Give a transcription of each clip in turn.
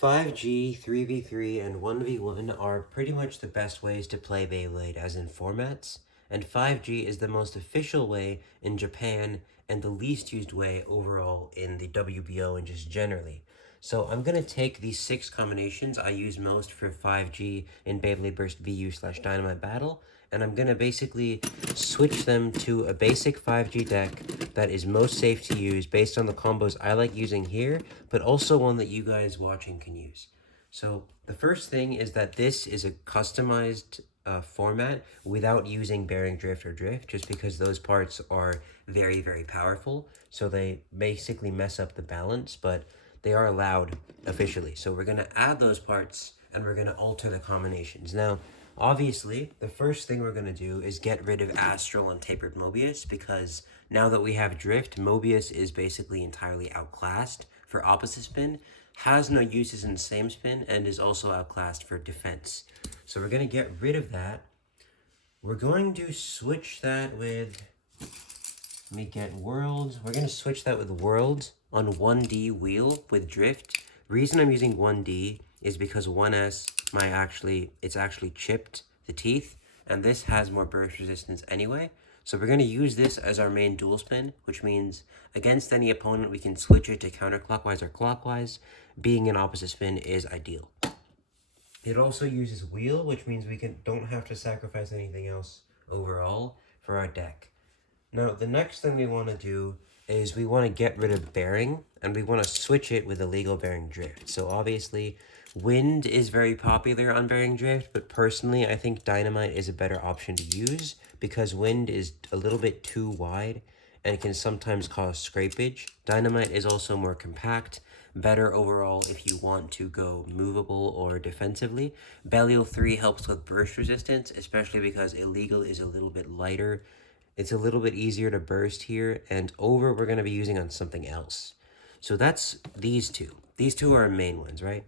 5G, 3v3, and 1v1 are pretty much the best ways to play Beyblade as in formats, and 5G is the most official way in Japan and the least used way overall in the WBO and just generally. So I'm going to take these 6 combinations I use most for 5G in Beyblade Burst VU/Dynamite Battle, and I'm going to basically switch them to a basic 5G deck that is most safe to use based on the combos I like using here, but also one that you guys watching can use. So the first thing is that this is a customized format without using bearing drift or drift, just because those parts are very, very powerful. So they basically mess up the balance, but they are allowed officially. So we're going to add those parts and we're going to alter the combinations. Now, obviously, the first thing we're going to do is get rid of Astral and Tapered Mobius, because now that we have Drift, Mobius is basically entirely outclassed for opposite spin, has no uses in same spin, and is also outclassed for defense. So we're going to get rid of that. We're going to switch that with, let me get Worlds. We're going to switch that with Worlds on 1D wheel with Drift. Reason I'm using 1D is because 1S it's actually chipped the teeth, and this has more burst resistance anyway. So we're going to use this as our main dual spin, which means against any opponent we can switch it to counterclockwise or clockwise. Being an opposite spin is ideal. It also uses wheel, which means we don't have to sacrifice anything else overall for our deck. Now, the next thing we want to do is we want to get rid of bearing, and we want to switch it with illegal bearing drift. So obviously, wind is very popular on bearing drift, but personally, I think dynamite is a better option to use because wind is a little bit too wide and it can sometimes cause scrapage. Dynamite is also more compact, better overall if you want to go movable or defensively. Belial 3 helps with burst resistance, especially because illegal is a little bit lighter. It's a little bit easier to burst here, and over we're going to be using on something else. So that's these two. These two are our main ones, right?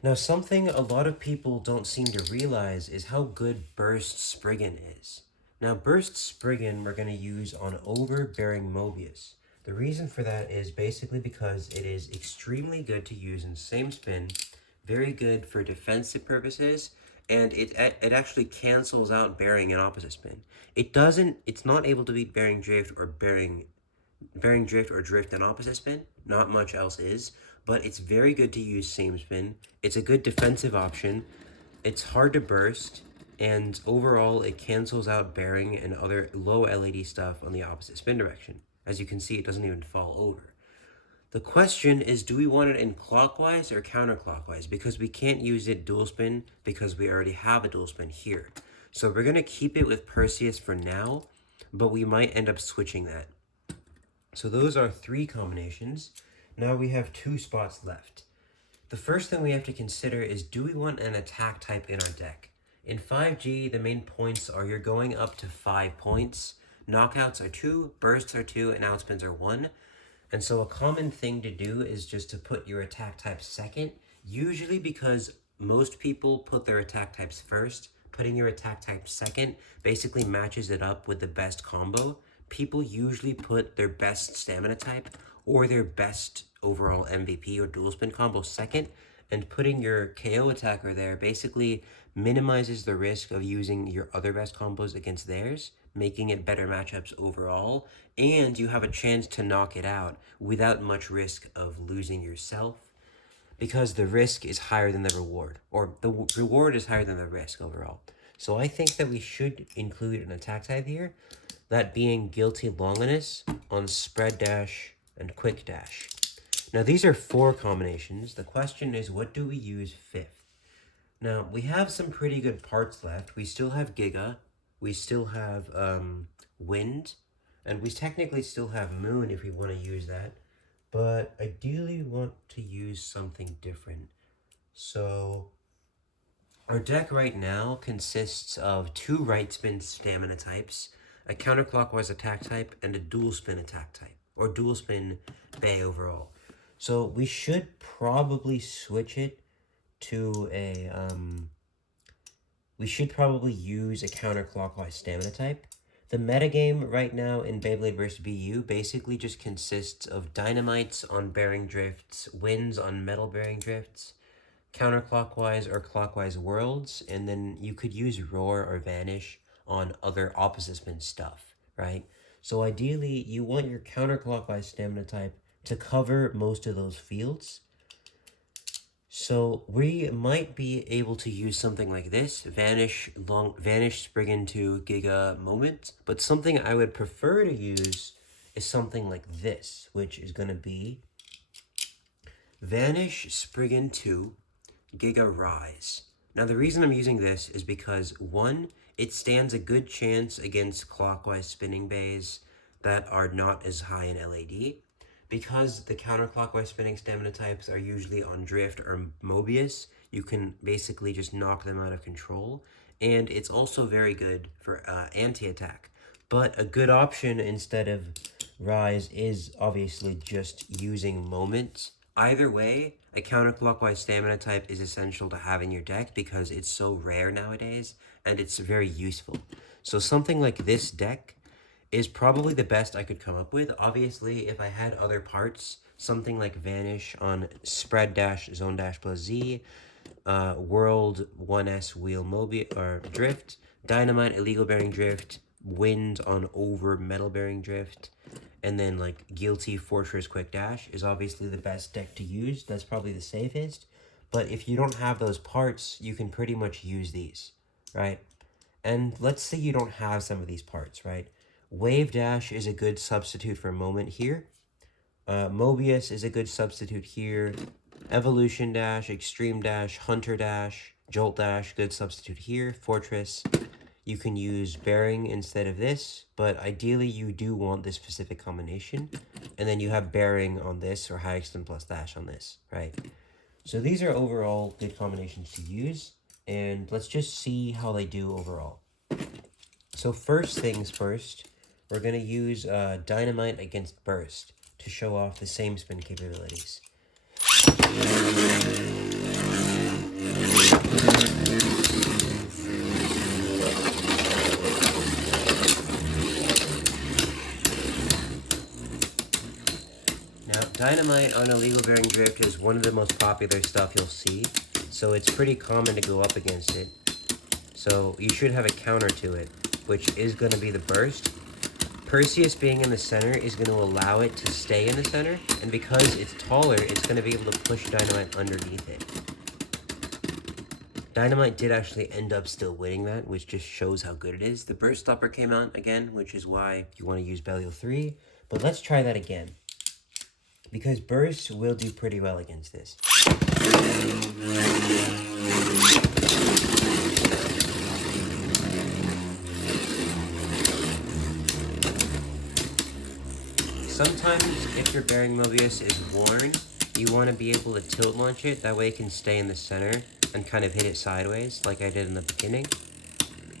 Now, something a lot of people don't seem to realize is how good Burst Spriggan is. Now, Burst Spriggan we're going to use on overbearing Mobius. The reason for that is basically because it is extremely good to use in same spin, very good for defensive purposes, and it actually cancels out bearing and opposite spin. It's not able to beat bearing drift or bearing drift or drift and opposite spin. Not much else is, but it's very good to use same spin. It's a good defensive option. It's hard to burst, and overall it cancels out bearing and other low LAD stuff on the opposite spin direction. As you can see, it doesn't even fall over. The question is, do we want it in clockwise or counterclockwise? Because we can't use it dual spin because we already have a dual spin here. So we're going to keep it with Perseus for now, but we might end up switching that. So those are 3 combinations. Now we have 2 spots left. The first thing we have to consider is, do we want an attack type in our deck? In 5G, the main points are you're going up to 5 points. Knockouts are 2, bursts are 2, and outspins are 1. And so a common thing to do is just to put your attack type second, usually because most people put their attack types first. Putting your attack type second basically matches it up with the best combo. People usually put their best stamina type or their best overall MVP or dual spin combo second, and putting your KO attacker there basically minimizes the risk of using your other best combos against theirs, making it better matchups overall, and you have a chance to knock it out without much risk of losing yourself, because the risk is higher than the reward, or the reward is higher than the risk overall. So I think that we should include an attack type here, that being Guilty Longinus on Spread Dash and Quick Dash. Now these are 4 combinations. The question is, what do we use 5th? Now we have some pretty good parts left. We still have Giga, we still have Wind, and we technically still have Moon if we want to use that. But ideally we want to use something different. So our deck right now consists of 2 right spin stamina types, a counterclockwise attack type, and a dual spin attack type, or dual spin bay overall. So we should probably switch it to we should probably use a counterclockwise stamina type, The metagame right now in Beyblade vs. BU basically just consists of dynamites on bearing drifts, winds on metal bearing drifts, counterclockwise or clockwise worlds, and then you could use roar or vanish on other opposite spin stuff, right? So ideally, you want your counterclockwise stamina type to cover most of those fields. So we might be able to use something like this, vanish, spring into giga moment, but something I would prefer to use is something like this, which is going to be vanish, spring into giga rise. Now the reason I'm using this is because, one, it stands a good chance against clockwise spinning bays that are not as high in LAD. Because the counterclockwise spinning stamina types are usually on drift or Mobius, you can basically just knock them out of control. And it's also very good for anti-attack. But a good option instead of rise is obviously just using moments. Either way, a counterclockwise stamina type is essential to have in your deck because it's so rare nowadays and it's very useful. So something like this deck is probably the best I could come up with. Obviously, if I had other parts, something like Vanish on Spread Dash, Zone Dash plus Z, World 1S Wheel Mobi or Drift, Dynamite Illegal Bearing Drift, Wind on Over Metal Bearing Drift, and then like Guilty Fortress Quick Dash is obviously the best deck to use. That's probably the safest. But if you don't have those parts, you can pretty much use these, right? And let's say you don't have some of these parts, right? Wave Dash is a good substitute for Moment here. Mobius is a good substitute here. Evolution Dash, Extreme Dash, Hunter Dash, Jolt Dash, good substitute here. Fortress, you can use Bearing instead of this, but ideally you do want this specific combination. And then you have Bearing on this or High Extend plus Dash on this, right? So these are overall good combinations to use, and let's just see how they do overall. So first things first, we're going to use Dynamite against Burst to show off the same spin capabilities. Now, Dynamite on Illegal Bearing Drift is one of the most popular stuff you'll see, so it's pretty common to go up against it. So you should have a counter to it, which is going to be the Burst. Perseus being in the center is going to allow it to stay in the center, and because it's taller, it's going to be able to push Dynamite underneath it. Dynamite did actually end up still winning that, which just shows how good it is. The Burst Stopper came out again, which is why you want to use Belial 3, but let's try that again, because Burst will do pretty well against this. Sometimes, if your bearing Mobius is worn, you want to be able to tilt launch it, that way it can stay in the center and kind of hit it sideways, like I did in the beginning.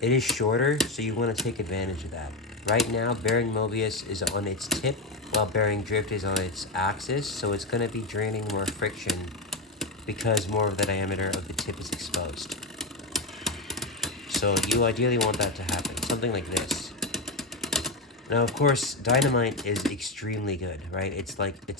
It is shorter, so you want to take advantage of that. Right now, bearing Mobius is on its tip, while bearing Drift is on its axis, so it's going to be draining more friction because more of the diameter of the tip is exposed. So you ideally want that to happen, something like this. Now, of course, Dynamite is extremely good, right? It's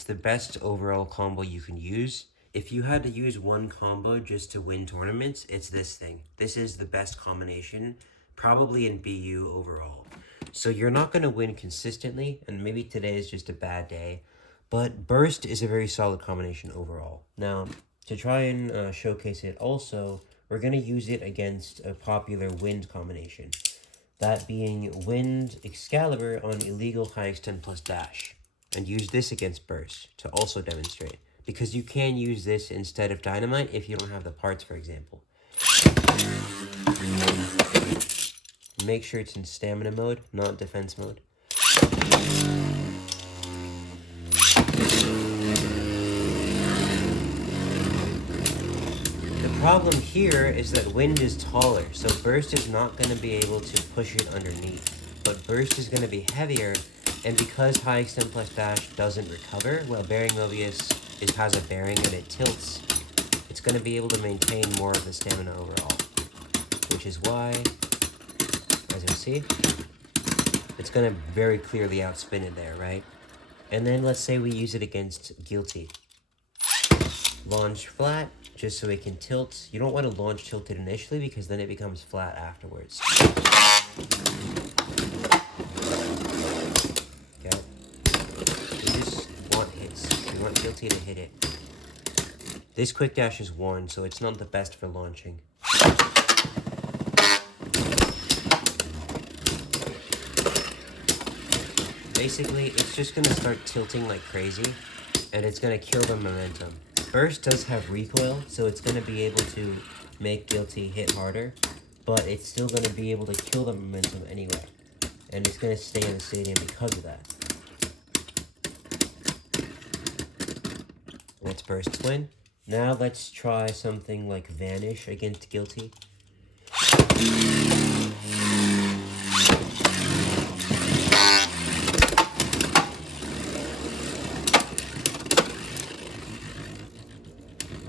the best overall combo you can use. If you had to use one combo just to win tournaments, it's this thing. This is the best combination, probably in BU overall. So you're not going to win consistently, and maybe today is just a bad day, but Burst is a very solid combination overall. Now, to try and showcase it also, we're going to use it against a popular Wind combination. That being Wind Excalibur on Illegal High Extend plus Dash. And use this against Burst to also demonstrate. Because you can use this instead of Dynamite if you don't have the parts, for example. Make sure it's in stamina mode, not defense mode. The problem here is that Wind is taller, so Burst is not going to be able to push it underneath. But Burst is going to be heavier, and because High Extend plus Dash doesn't recover, while Bearing Mobius has a bearing and it tilts, it's going to be able to maintain more of the stamina overall. Which is why, as you see, It's gonna very clearly outspin it there, right? And then let's say we use it against Guilty. Launch flat, just so it can tilt. You don't want to launch tilted initially because then it becomes flat afterwards. Okay? You just want hits. You want Guilty to hit it. This quick dash is 1, so it's not the best for launching. Basically, it's just going to start tilting like crazy, and it's going to kill the momentum. Burst does have recoil, so it's going to be able to make Guilty hit harder, but it's still going to be able to kill the momentum anyway, and it's going to stay in the stadium because of that. Let's Burst win. Now let's try something like Vanish against Guilty.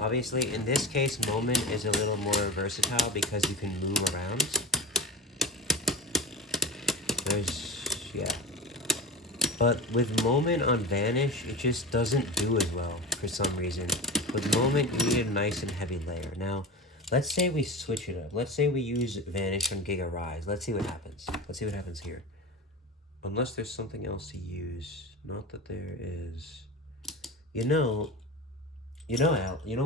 Obviously, in this case, Moment is a little more versatile because you can move around. Yeah. But with Moment on Vanish, it just doesn't do as well for some reason. With Moment, you need a nice and heavy layer. Now, let's say we switch it up. Let's say we use Vanish on Giga Rise. Let's see what happens. Let's see what happens here. Unless there's something else to use. Not that there is. You know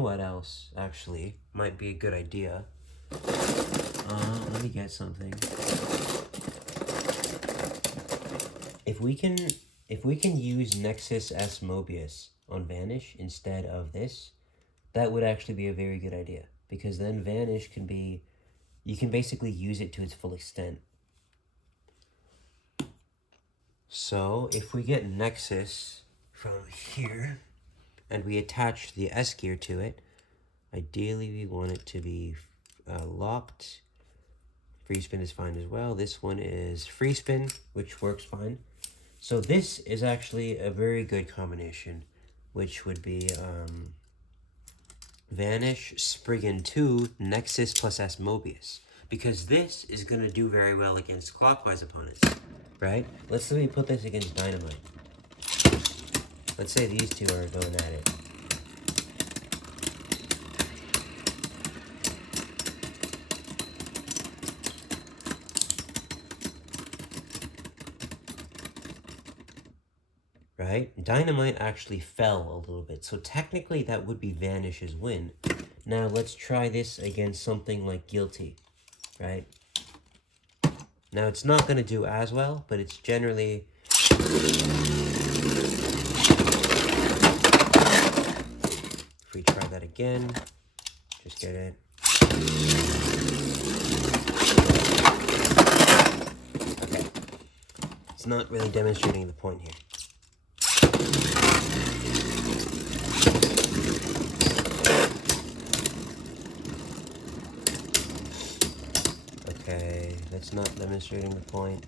what else, actually, might be a good idea. Let me get something. If we can use Nexus S Mobius on Vanish instead of this, that would actually be a very good idea. Because then Vanish can be, you can basically use it to its full extent. So, if we get Nexus from here, and we attach the S gear to it, ideally we want it to be locked. Free spin is fine as well. This one is free spin, which works fine. So this is actually a very good combination, which would be Vanish, Spriggan 2, Nexus plus S Mobius. Because this is going to do very well against clockwise opponents, right? Let's say we put this against Dynamite. Let's say these two are going at it. Right? Dynamite actually fell a little bit, so technically that would be Vanish's win. Now let's try this against something like Guilty, right? Now it's not going to do as well, but it's generally... If we try that again, just get it. Okay. It's not really demonstrating the point here. Okay, that's not demonstrating the point.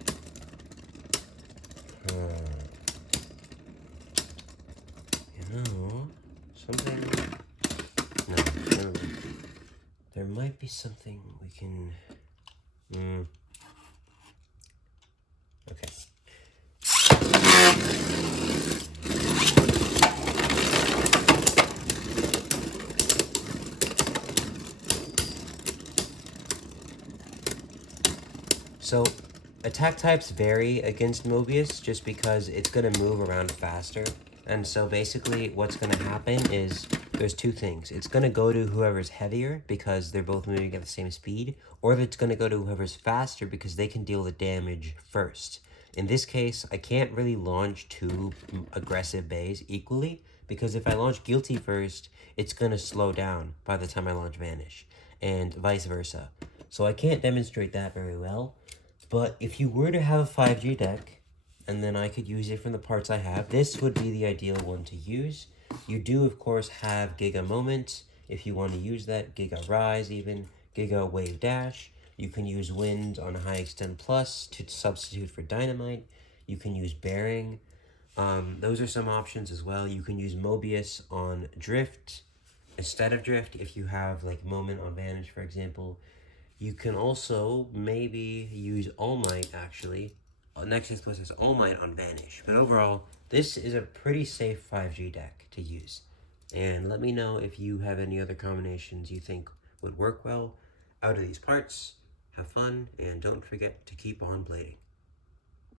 You know, something... No, never mind. There might be something we can... Okay. So, attack types vary against Mobius just because it's going to move around faster. And so basically what's going to happen is there's two things. It's going to go to whoever's heavier because they're both moving at the same speed, or it's going to go to whoever's faster because they can deal the damage first. In this case, I can't really launch two aggressive bays equally because if I launch Guilty first, it's going to slow down by the time I launch Vanish, and vice versa. So I can't demonstrate that very well. But if you were to have a 5G deck, and then I could use it from the parts I have, this would be the ideal one to use. You do, of course, have Giga Moment, if you want to use that, Giga Rise even, Giga Wave Dash. You can use Wind on High Extend Plus to substitute for Dynamite. You can use Bearing. Those are some options as well. You can use Mobius on Drift instead of Drift if you have like Moment on Vanish, for example. You can also maybe use All Might, actually, Nexus Plus has All Might on Vanish. But overall, this is a pretty safe 5G deck to use. And let me know if you have any other combinations you think would work well out of these parts. Have fun, and don't forget to keep on blading.